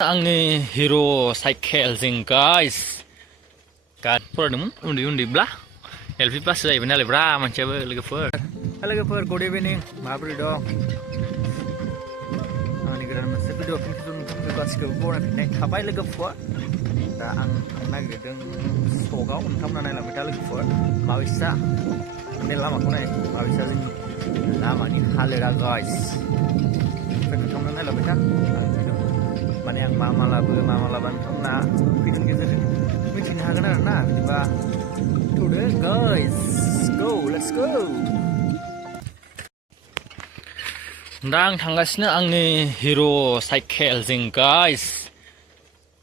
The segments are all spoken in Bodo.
आंनि हिरो साइकेलजों गाइस गार्ड फरायदोंमोन उन्दैब्ला एलपि पास जाहैबाय नालाय ब्रा मानसियाबो लोगोफोर गुड इभिनिं माबोरै दं आंनि गोदान मोनसे भिडिअ फिल्म गासिखौबो बरायफिननाय थाबाय लोगोफोर दा आं थांनो नागिरदों सकआव नोंथांमोना नायलांबाय दा लोगोफोर माबायसा बे लामाखौ नाय माबायसा जोंनि लामानि हालोदा गाइस नोंथांमोना नायलांबाय था माने आं मा लाबो नोंथांमोना भिडिअनि गेजेरजों मिथिनो हागोन आरो ना बिदिबा थुदो गाइस लेट्स गो दा आं थांगासिनो आंनि हिरो साइकेलजों गाइस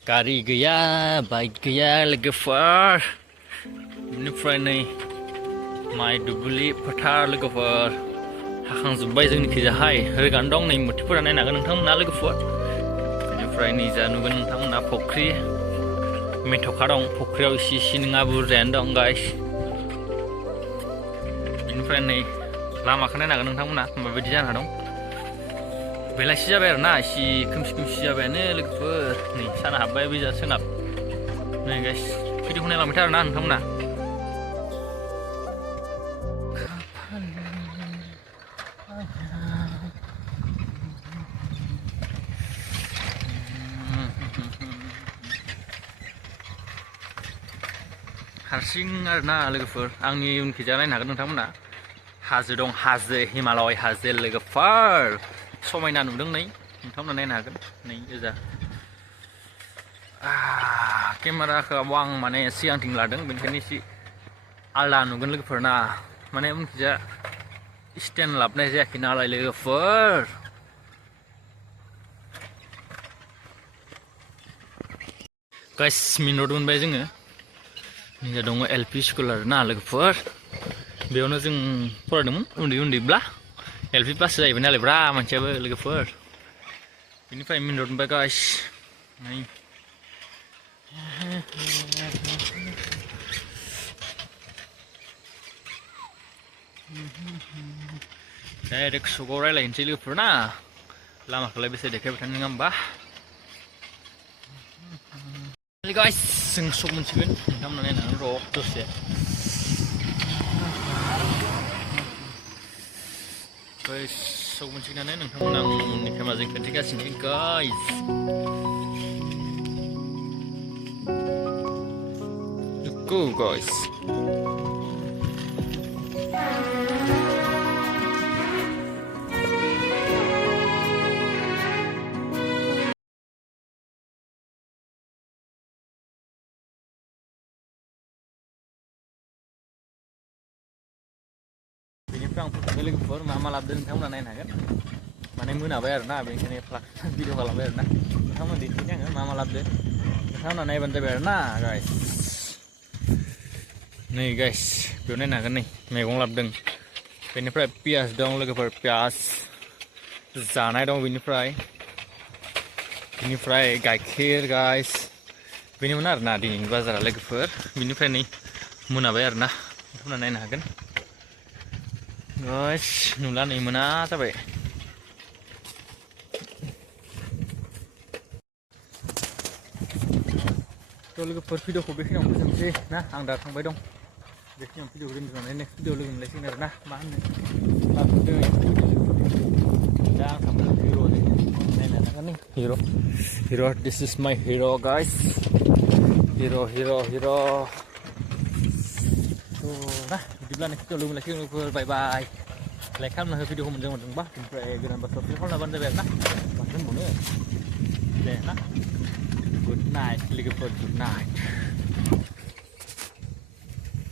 गारि गैया बाइक गैया लोगोफोर बेनिफ्राय नै माइ दुब्लि फोथार लोगोफोर हाखांजोब्बाय जोंनिखिजाहाय रोगान दं नै मुथिफोरा नायनो हागोन नोंथांमोना लोगोफोर बेनिफ्राय नै जा नुगोन नोंथांमोना फुख्रि मेथ'खा दं फुख्रियाव इसे नङा बुरजायानो दं गाइस बेनिफ्राय नै लामाखौ नायनो हागोन नोंथांमोना माबायदि जाना दं बेलासि जाबाय आरो ना इसे खोमसि जाबायानो लोगोफोर नै साना हाबबाय बैजा सोनाब नै गाइस भिडिअखौ नायलांबाय था आरो ना नोंथांमोना हारसिं आरो ना लोगोफोर आंनि उनखिजा नायनो हागोन नोंथांमोना हाजो दं हाजो हिमालय हाजो लोगोफोर समायना नुदों नै नोंथांमोना नायनो हागोन नै ओजा केमेराखौ आं माने सिगांथिं लादों बेनिखायनो एसे आलदा नुगोन लोगोफोर ना माने उनखिजा स्टेन्ड लाबोनाय जायाखै नालाय लोगोफोर गाइस मेन रड मोनबाय जोङो निजा दङ एलपि स्कुल आरो ना लोगोफोर बेयावनो जों फरायदोंमोन उन्दैब्ला एलपि पास जाहैबाय नालाय ब्रा मानसियाबो लोगोफोर बेनिफ्राय मेन रड मोनबाय गाइस नै डाइरेक्ट सकआव रायलायनोसै लोगोफोर ना लामाखौलाय बेसे देखायबाय थानो नङा होमबा गाइस जों सक मोनसिगोन नोंथांमोना नायनानै र' दसे सक मोनसिगोनानो नोंथांमोना आं उननि केमेराजों खोन्थिगासिनो गाइस go guys बेनिफ्राय आं फट'खौ लोगोफोर मा लाबोदों नोंथांमोना नायनो हागोन माने मोनाबाय आरो ना बेनिखायनो भिडिअ खालामबाय आरो ना नोंथांमोना दिन्थिनो आङो मा लाबोदों नोंथांमोना नायबानो जाबाय आरो ना गाइस नै गाइस बेयाव नायनो हागोन नै मैगं लाबोदों बेनिफ्राय पियास दं लोगोफोर पियास जानाय दं बेनिफ्राय गाइखेर गाइस बेनोमोन आरो ना दिनैनि बाजारा लोगोफोर बेनिफ्राय नै मोनाबाय आरो ना नोंथांमोना नायनो हागोन गाइस नुला नै मोना जाबाय थ' लोगोफोर भिडिअखौ बेखिनियावनो फोजोबनोसै ना आं दा थांबाय दं बेखिनियावनो भिडिअखौ दोनथ'नानै नेक्स्ट भिडिअ लोगो मोनलायसिगोन आरो ना मा होनो दा आं थांबाय हिर' नायनो हागोन हिर' दिस इज माइ हिर' गाइस हिर' ना बिदिब्ला नेक्स्ट भिडिअ लोगो मोनलायसिगोन लोगोफोर बाय बाय लाइक खालामना हो भिडिअखौ मोनदोंबा ओमफ्राय गोदान बाथ्रा खालामनाबानो जाबाय आरो ना माथो होनबावनो दे ना गुड नाइट लोगोफोर गुड नाइट